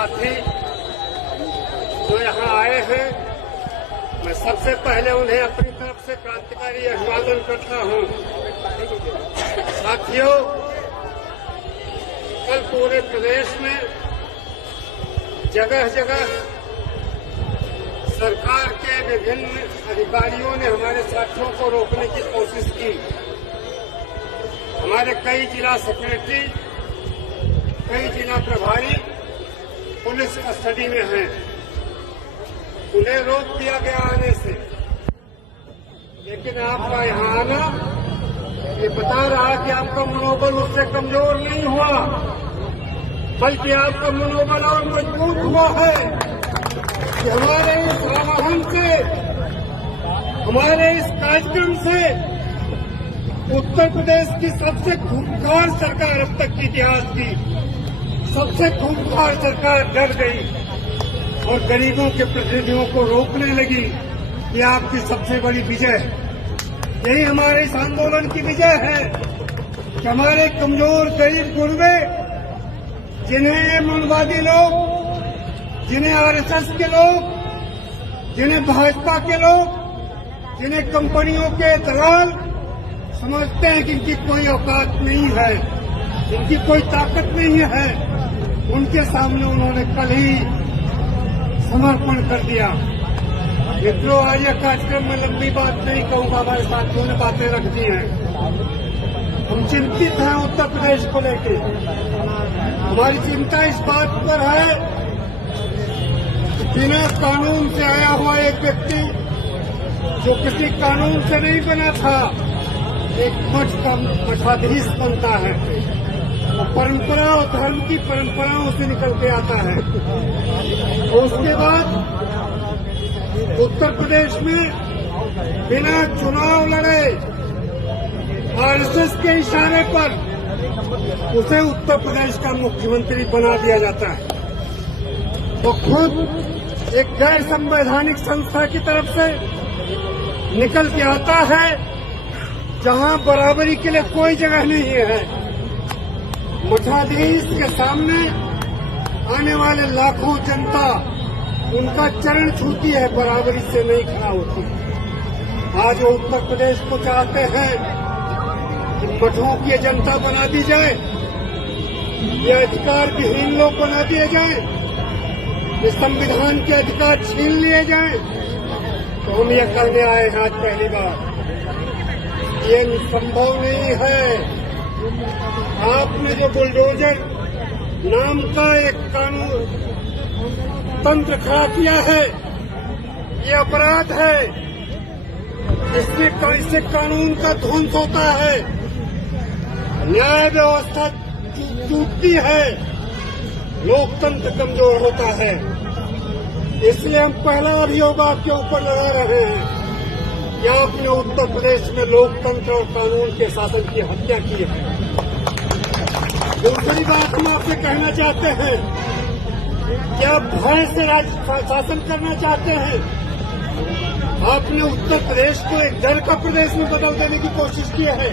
साथी जो यहाँ आए हैं, मैं सबसे पहले उन्हें अपनी तरफ से क्रांतिकारी अभिवादन करता हूँ। साथियों, कल पूरे प्रदेश में जगह जगह सरकार के विभिन्न अधिकारियों ने हमारे साथियों को रोकने की कोशिश की। हमारे कई जिला सेक्रेटरी, कई जिला प्रभारी पुलिस कस्टडी में हैं। उन्हें रोक दिया गया आने से, लेकिन आपका यहाँ आना ये बता रहा है कि आपका मनोबल उससे कमजोर नहीं हुआ, बल्कि आपका मनोबल और मजबूत हुआ है कि हमारे इस आह्वान से, हमारे इस कार्यक्रम से उत्तर प्रदेश की सबसे खूंखार सरकार, अब तक के इतिहास की सबसे खूंखार सरकार डर गई और गरीबों के प्रतिनिधियों को रोकने लगी। ये आपकी सबसे बड़ी विजय है। यही हमारे इस आंदोलन की विजय है कि हमारे कमजोर गरीब गुरबे, जिन्हें मनवादी लोग, जिन्हें आरएसएस के लोग, जिन्हें भाजपा के लोग, जिन्हें कंपनियों के दलाल समझते हैं कि इनकी कोई औकात नहीं है, इनकी कोई ताकत नहीं है, उनके सामने उन्होंने कल ही समर्पण कर दिया। मित्रों, आज यह कार्यक्रम में लंबी बात नहीं कहूंगा, हमारे साथियों ने बातें रख दी हैं। हम चिंतित हैं उत्तर प्रदेश को लेकर। हमारी चिंता इस बात पर है कि बिना कानून से आया हुआ एक व्यक्ति, जो किसी कानून से नहीं बना था, एक मठ का मठाधीश बनता है। वो परंपरा और धर्म की परंपराओं से निकल के आता है। और उसके बाद उत्तर प्रदेश में बिना चुनाव लड़े आरएसएस के इशारे पर उसे उत्तर प्रदेश का मुख्यमंत्री बना दिया जाता है। वो खुद एक गैर संवैधानिक संस्था की तरफ से निकल के आता है, जहां बराबरी के लिए कोई जगह नहीं है। मठाधीश के सामने आने वाले लाखों जनता उनका चरण छूती है, बराबरी से नहीं खड़ा होती। आज वो उत्तर प्रदेश को चाहते हैं कि मठों की जनता बना दी जाए, ये अधिकार विहीन लोग बना दिए जाए, ये संविधान के अधिकार छीन लिए जाए। तो हम ये करने आए हैं आज पहली बार। ये संभव नहीं है। आपने जो बुलडोजर नाम का एक कानून तंत्र खड़ा किया है, ये अपराध है। इससे कानून का ध्वंस होता है, न्याय व्यवस्था टूटती है, लोकतंत्र कमजोर होता है। इसलिए हम पहला अभियोग आपके ऊपर लगा रहे हैं कि आपने उत्तर प्रदेश में लोकतंत्र और कानून के शासन की हत्या की है। दूसरी बात हम आपसे कहना चाहते हैं कि आप भय से राज्य शासन करना चाहते हैं। आपने उत्तर प्रदेश को एक डर का प्रदेश में बदल देने की कोशिश की है।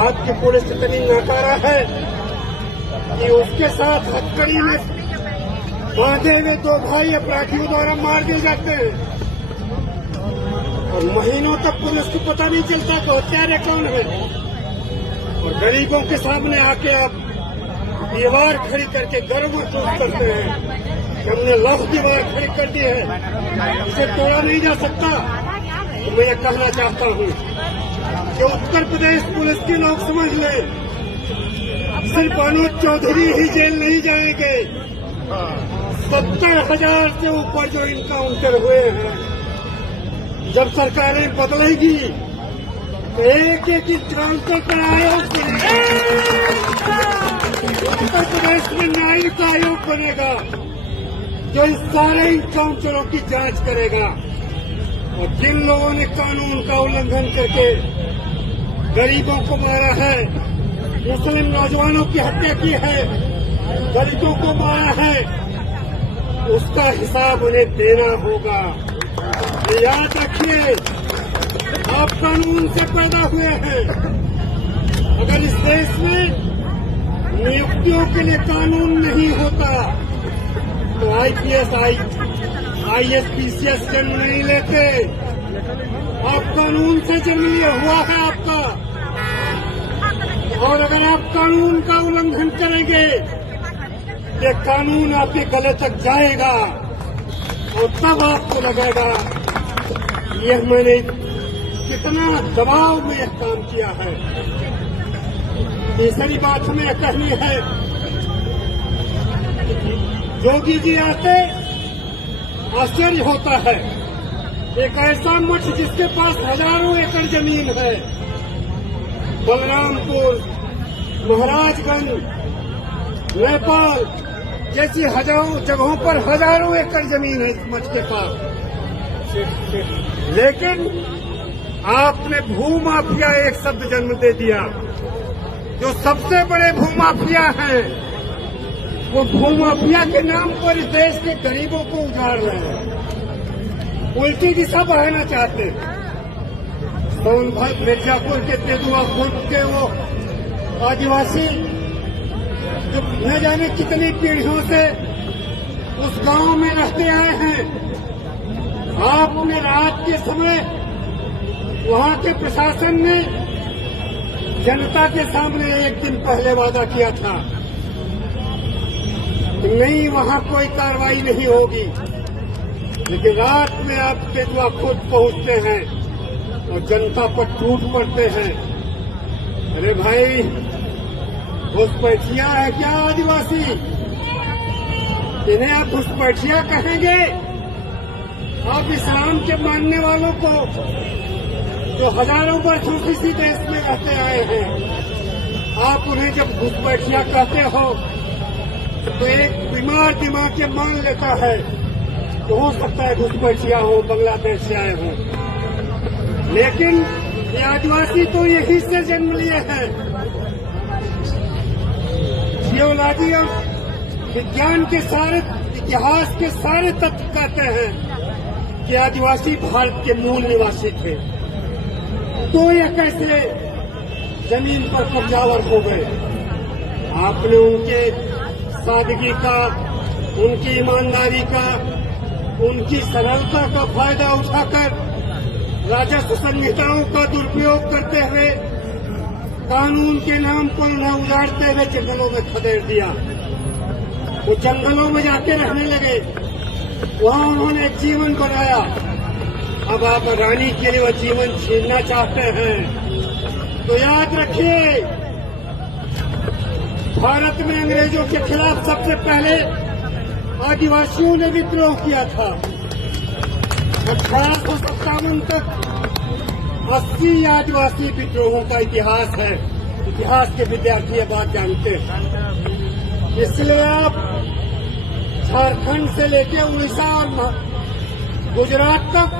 आपकी पुलिस इतनी नाकारा है कि उसके साथ हथकड़ी में बांधे हुए दो भाई अपराधियों द्वारा मार दिए जाते हैं और महीनों तक पुलिस को पता नहीं चलता कि हत्यारे कौन है। और गरीबों के सामने आके आप दीवार खड़ी करके गर्व महसूस करते हैं कि हमने लव दीवार खड़ी कर दी है, इसे तोड़ा नहीं जा सकता। तो मैं ये कहना चाहता हूँ कि उत्तर प्रदेश पुलिस के लोग समझ लें, सिर्फ अनुज चौधरी ही जेल नहीं जाएंगे। 70,000 से ऊपर जो इनकाउंटर हुए हैं, जब सरकारें बदलेगी तो एक एक ट्रांसफर पर आयोग उत्तर प्रदेश में न्यायिक आयोग बनेगा जो इन सारे इनकाउंटरों की जांच करेगा। और जिन लोगों ने कानून का उल्लंघन करके गरीबों को मारा है, मुस्लिम नौजवानों की हत्या की है, दलितों को मारा है, उसका हिसाब उन्हें देना होगा। ये याद रखिए, आप कानून से पैदा हुए हैं। अगर इस देश में नियुक्तियों के लिए कानून नहीं होता तो आईपीएस आईएएस पीसीएस जन्म नहीं लेते। आप कानून से जन्म लिया हुआ है आपका, और अगर आप कानून का उल्लंघन करेंगे ये कानून आपके गले तक जाएगा और तब आपको लगेगा यह मैंने कितना दबाव में यह काम किया है। तीसरी बात हमें कहनी है, योगी जी आते आश्चर्य होता है। एक ऐसा मठ जिसके पास हजारों एकड़ जमीन है, बलरामपुर, महाराजगंज, नेपाल जैसी हजारों जगहों पर हजारों एकड़ जमीन है इस मठ के पास, लेकिन आपने भूमाफिया एक शब्द जन्म दे दिया। जो सबसे बड़े भूमाफिया हैं वो भूमाफिया के नाम पर इस देश के गरीबों को उजाड़ रहे हैं, उल्टी दिशा बहाना चाहते हैं। सोनभद्र मिर्जापुर के तेंदुआ खुर्द के वो आदिवासी जो न जाने कितनी पीढ़ियों से उस गांव में रहते आए हैं, आपने रात के समय वहां के प्रशासन ने जनता के सामने एक दिन पहले वादा किया था कि नहीं वहां कोई कार्रवाई नहीं होगी, लेकिन रात में आप तेंदुआ खुद पहुंचते हैं और जनता पर टूट पड़ते हैं। अरे भाई घुसपैठिया है क्या आदिवासी? इन्हें आप घुसपैठिया कहेंगे? आप इस्लाम के मानने वालों को जो हजारों वर्षों से इसी देश में रहते आए हैं, आप उन्हें जब घुसपैठिया कहते हो तो एक बीमार दिमाग के मान लेता है तो हो सकता है घुसपैठिया हो, बांग्लादेश से आए हों, लेकिन ये आदिवासी तो यही से जन्म लिए हैं। जियोलॉजी और विज्ञान के सारे इतिहास के सारे तथ्य कहते हैं कि आदिवासी भारत के मूल निवासी थे, तो ये कैसे जमीन पर कब्जावर हो गए? आपने उनके सादगी का, उनकी ईमानदारी का, उनकी सरलता का फायदा उठाकर राजस्व संहिताओं का दुरुपयोग करते हुए कानून के नाम पर उन्हें उजाड़ते हुए जंगलों में खदेड़ दिया। वो जंगलों में जाके रहने लगे, वहां उन्होंने एक जीवन बनाया। अब आप रानी के लिए वो जीवन छीनना चाहते हैं तो याद रखिए, भारत में अंग्रेजों के खिलाफ सबसे पहले आदिवासियों ने विद्रोह किया था। 1857 तक 80 आदिवासी विद्रोहों का इतिहास है। इतिहास के विद्यार्थी ये बात जानते हैं। इसलिए आप झारखंड से लेकर उड़ीसा और गुजरात तक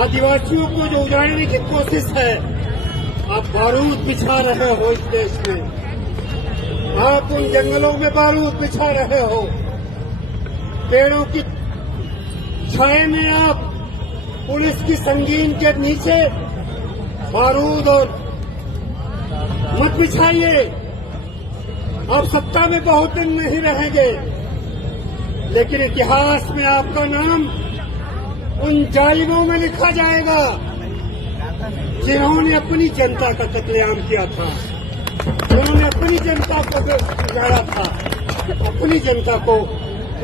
आदिवासियों को जो उजाड़ने की कोशिश है, आप बारूद बिछा रहे हो इस देश में। आप उन जंगलों में बारूद बिछा रहे हो, पेड़ों की छाए में आप पुलिस की संगीन के नीचे बारूद और मत बिछाइए। आप सत्ता में बहुत दिन नहीं रहेंगे, लेकिन इतिहास में आपका नाम उन जालिमों में लिखा जाएगा जिन्होंने अपनी जनता का कत्लेआम किया था, जिन्होंने अपनी जनता को बिगाड़ा था, अपनी जनता को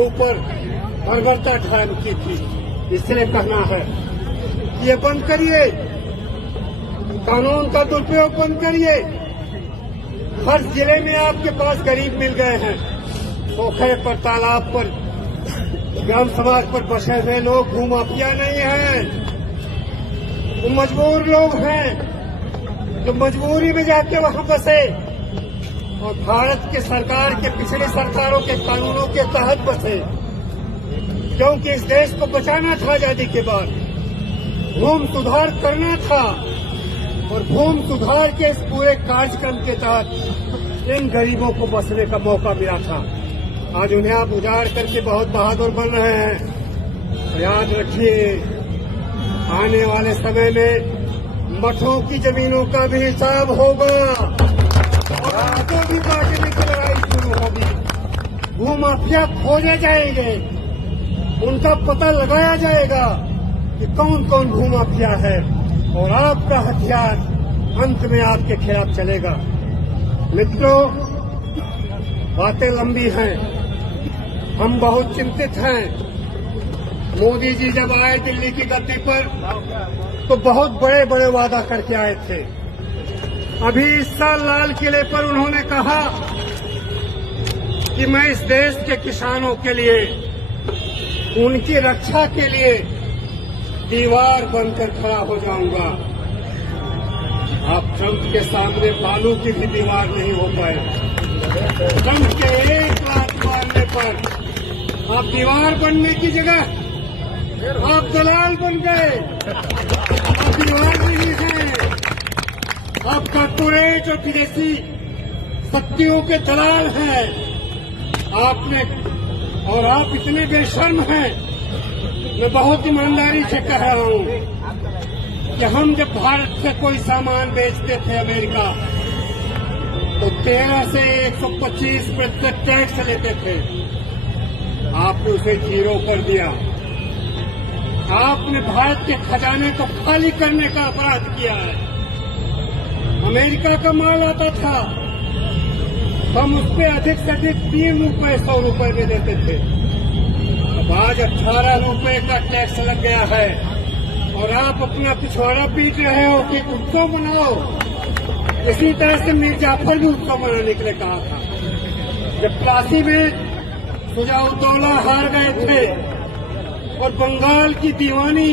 ऊपर बर्बरता ढाल की थी। इसलिए कहना है कि ये बंद करिए, कानून का दुरुपयोग बंद करिए। हर जिले में आपके पास गरीब मिल गए हैं, पोखरे पर, तालाब पर, ग्राम समाज पर बसे हुए लोग भूमाफिया नहीं हैं, वो मजबूर लोग हैं जो मजबूरी में जाके वहां बसे और भारत के सरकार के पिछले सरकारों के कानूनों के तहत बसे, क्योंकि इस देश को बचाना था। आजादी के बाद भूमि सुधार करना था और भूमि सुधार के इस पूरे कार्यक्रम के तहत इन गरीबों को बसने का मौका मिला था। आज उन्हें आप उजाड़ करके बहुत बहादुर बन रहे हैं। याद रखिए, आने वाले समय में मठों की जमीनों का भी हिसाब होगा। को भी बांटने की लड़ाई शुरू होगी। भूमाफिया खोजे जाएंगे, उनका पता लगाया जाएगा कि कौन कौन भूमाफिया है, और आपका हथियार अंत में आपके खिलाफ चलेगा। मित्रों, बातें लंबी हैं, हम बहुत चिंतित हैं। मोदी जी जब आए दिल्ली की गद्दी पर तो बहुत बड़े बड़े वादा करके आए थे। अभी इस साल लाल किले पर उन्होंने कहा कि मैं इस देश के किसानों के लिए, उनकी रक्षा के लिए दीवार बनकर खड़ा हो जाऊंगा। आप ट्रंप के सामने बालू की भी दीवार नहीं हो पाए। ट्रंप के एक लात मारने पर आप दीवार बनने की जगह आप दलाल बन गए। आप दीवार नहीं हैं, आप कॉर्पोरेट और विदेशी शक्तियों के दलाल हैं। आपने, और आप इतने बेशर्म हैं, मैं बहुत ईमानदारी से कह रहा हूं कि हम जब भारत से कोई सामान बेचते थे अमेरिका, तो 13 से 125% टैक्स लेते थे। आपने उसे 0 कर दिया। आपने भारत के खजाने को खाली करने का अपराध किया है। अमेरिका का माल आता था, हम उस पर अधिक से अधिक 3 रुपए 100 रुपए में देते थे। अब आज 18 रुपए का टैक्स लग गया है, और आप अपना पिछवाड़ा पीट रहे हो कि उत्सव मनाओ। इसी तरह से मीर जाफर भी उत्सव मनाने के लिए कहा था। जब प्लासी में सुजाउद्दौला हार गए थे और बंगाल की दीवानी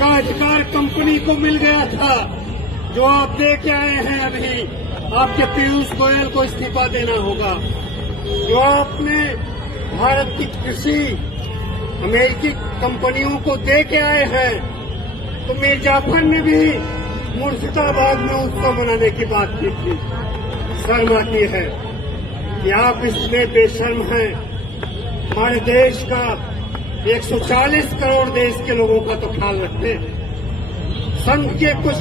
का अधिकार कंपनी को मिल गया था, जो आप दे के आए हैं, अभी आपके पीयूष गोयल को इस्तीफा देना होगा। जो आपने भारत की कृषि अमेरिकी कंपनियों को दे के आए हैं, तो मीर जाफर ने भी मुर्शिदाबाद में उत्सव मनाने की बात की थी। शर्म आती है कि आप इसमें बेशर्म हैं। हमारे देश का 140 करोड़ देश के लोगों का तो ख्याल रखते हैं। संघ के कुछ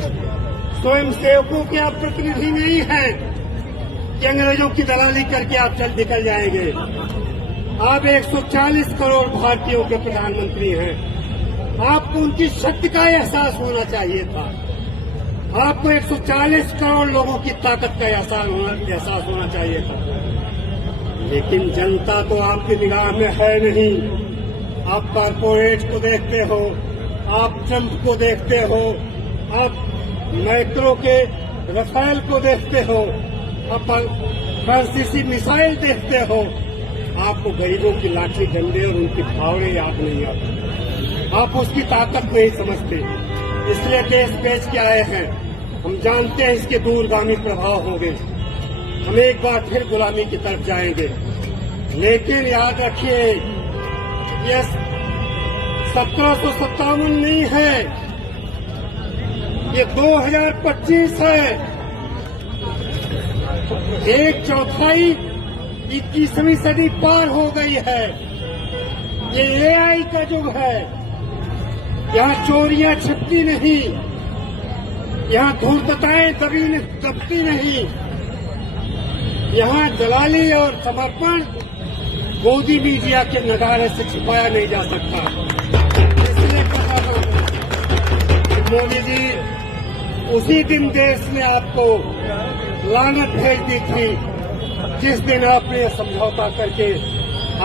स्वयंसेवकों के आप प्रतिनिधि नहीं हैं कि अंग्रेजों की दलाली करके आप चल निकल जाएंगे। आप 140 करोड़ भारतीयों के प्रधानमंत्री हैं। आपको उनकी शक्ति का एहसास होना चाहिए था। आपको 140 करोड़ लोगों की ताकत का एहसास होना चाहिए था। लेकिन जनता तो आपकी निगाह में है नहीं। आप कॉर्पोरेट को देखते हो, आप ट्रंप को देखते हो, आप मैक्रो के रफेल को देखते हो, आप फ्रांसीसी मिसाइल देखते हो। आपको गरीबों की लाठी डंडे और उनकी फावड़े याद नहीं आते। आप उसकी ताकत नहीं समझते, इसलिए देश बेच के आए हैं। हम जानते हैं इसके दूरगामी प्रभाव होंगे। हम एक बार फिर गुलामी की तरफ जाएंगे। लेकिन याद रखिए, ये 1757 नहीं है, ये 2025 है। 1/4 21वीं सदी पार हो गई है। ये एआई का युग है। यहाँ चोरियां छिपती नहीं, यहाँ धूर्तताएं दबती नहीं, यहाँ दलाली और समर्पण गोदी मीडिया के नगारे से छिपाया नहीं जा सकता। इसलिए कहा कि मोदी जी, उसी दिन देश ने आपको लानत भेज दी थी जिस दिन आपने समझौता करके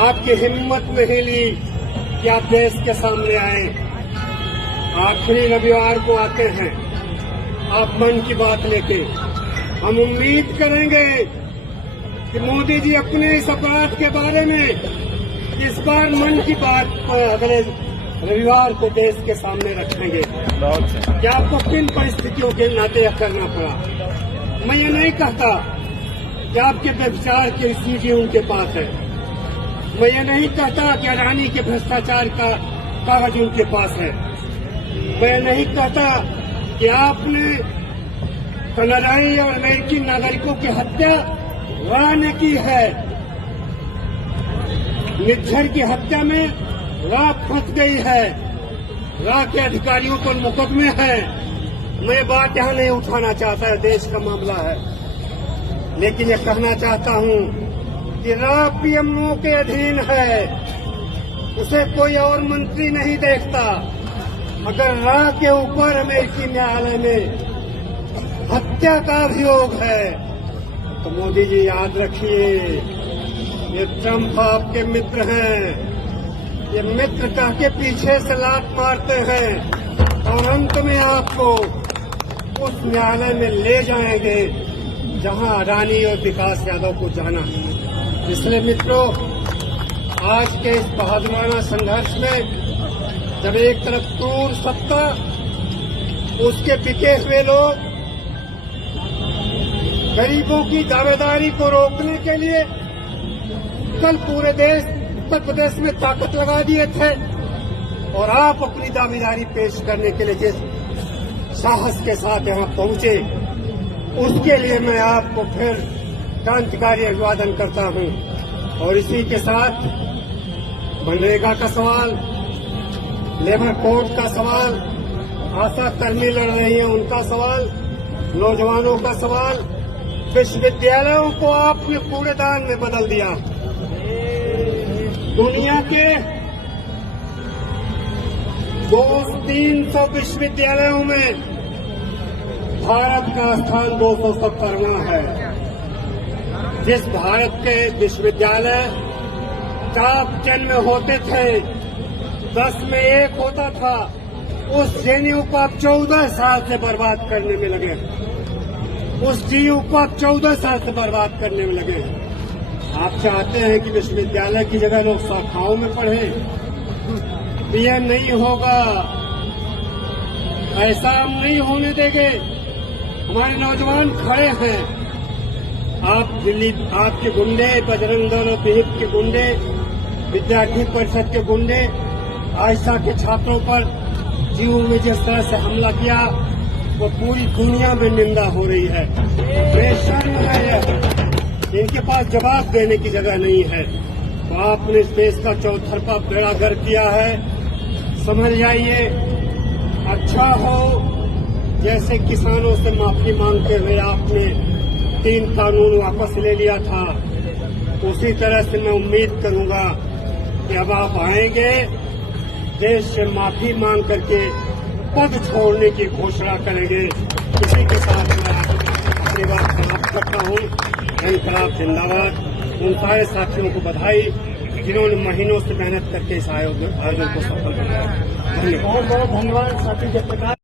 आपकी हिम्मत नहीं ली कि आप देश के सामने आए। आखिरी रविवार को आते हैं आप मन की बात लेके। हम उम्मीद करेंगे कि मोदी जी अपने इस अपराध के बारे में इस बार मन की बात अगले रविवार को देश के सामने रखेंगे कि आपको किन परिस्थितियों के नाते करना पड़ा। मैं ये नहीं कहता कि आपके व्यभिचार की सीढ़ी उनके पास है। मैं ये नहीं कहता कि अडानी के भ्रष्टाचार का कागज उनके पास है। मैं नहीं कहता कि आपने कनाडाई और अमेरिकी नागरिकों की हत्या रा ने की है। निज्जर की हत्या में रा फंस गई है। रा के अधिकारियों पर मुकदमे हैं। मैं बात यहाँ नहीं उठाना चाहता है, देश का मामला है। लेकिन ये कहना चाहता हूं कि रा पीएमओ के अधीन है, उसे कोई और मंत्री नहीं देखता। अगर रा के ऊपर अमेरिकी न्यायालय में हत्या का अभियोग है तो मोदी जी याद रखिए, ये ट्रंप आपके मित्र हैं। ये मित्र कह के पीछे से लात मारते हैं और अंत में आपको उस न्यायालय में ले जाएंगे जहां अडानी और विकास यादव को जाना है। इसलिए मित्रों, आज के इस बहादुराना संघर्ष में जब एक तरफ क्रूर सत्ता, उसके बिके हुए लोग गरीबों की दावेदारी को रोकने के लिए कल पूरे देश उत्तर प्रदेश में ताकत लगा दिए थे, और आप अपनी दावेदारी पेश करने के लिए जिस साहस के साथ यहां पहुंचे, उसके लिए मैं आपको फिर क्रांतिकारी अभिवादन करता हूं। और इसी के साथ मनरेगा का सवाल, लेबर कोड का सवाल, आशा कर्मी लड़ रही हैं उनका सवाल, नौजवानों का सवाल, विश्वविद्यालयों को आपने कूड़ेदान में बदल दिया। दुनिया के 200-300 विश्वविद्यालयों में भारत का स्थान 270वां है। जिस भारत के विश्वविद्यालय टॉप 10 में होते थे, 10 में 1 होता था, उस जेएनयू को आप 14 साल से बर्बाद करने में लगे। उस जीयू को आप 14 साल से बर्बाद करने में लगे। आप चाहते हैं कि विश्वविद्यालय की जगह लोग शाखाओं में पढ़ें। यह नहीं होगा, ऐसा हम नहीं होने देंगे। हमारे नौजवान खड़े हैं। आप दिल्ली, आपके गुंडे, बजरंग दल और विहिप के गुंडे, विद्यार्थी परिषद के गुंडे आयशा के छात्रों पर जीव में जिस तरह से हमला किया, वो पूरी दुनिया में निंदा हो रही है। बेशर्म है यह। इनके पास जवाब देने की जगह नहीं है। तो आपने इस देश का चौतरफा बेड़ा गर्क किया है। समझ जाइए, अच्छा हो जैसे किसानों से माफी मांगते हुए आपने 3 कानून वापस ले लिया था, उसी तरह से मैं उम्मीद करूंगा कि अब आप आएंगे, देश से माफी मांग करके पद छोड़ने की घोषणा करेंगे। इसी के साथ मैं अपनी बात समाप्त करता हूँ। इनकलाब जिंदाबाद। उन सारे साथियों को बधाई जिन्होंने महीनों से मेहनत करके इस आयोजन को सफल बनाया। धन्यवाद। बहुत बहुत धन्यवाद साथी जयप्रकाश।